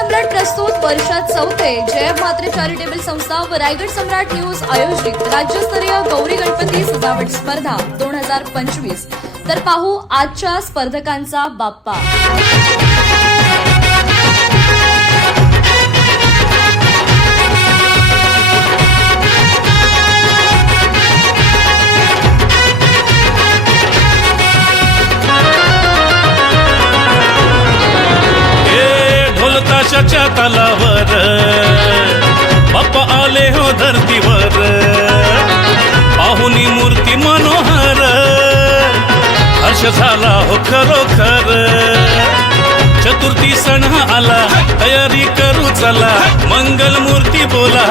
सम्राट प्रस्तुत वर्षात चौथे जय म्हात्रे चॅरिटेबल संस्था व रायगड सम्राट न्यूज आयोजित राज्यस्तरीय गौरी गणपती सजावट स्पर्धा 2025। तर पाहू आजच्या स्पर्धकांचा बाप्पा। ताशाच्या तालावर बाप्पा आले हो धरतीवर, पाहुनी मूर्ती मनोहर, हर्ष झाला हो खरोखर। चतुर्थी सण आला, तयारी करू चला, मंगल मूर्ती बोला,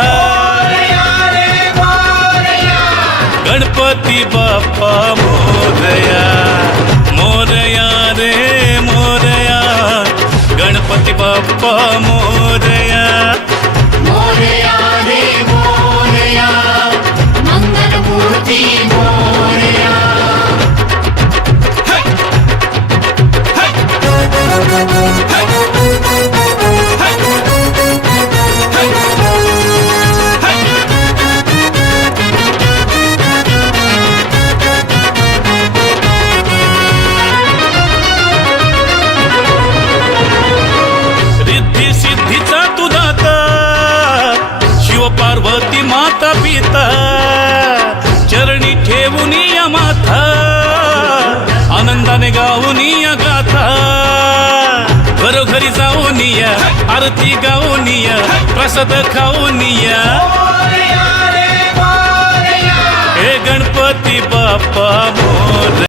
गणपती बाप्पा मोरया, मोरया रे मोरया, गणपती बाप्पा मोरया, मोरया रे मोरया, मंगल मूर्ती मोरया। सिद्धीचा तू दाता, शिव पार्वती माता पिता, चरणी ठेवून या माथा, आनंदाने गाऊन या गाथा, घरोघरी जाऊन या, आरती गाऊन या, प्रसाद खाऊन या, हे गणपती बाप्पा मोरया।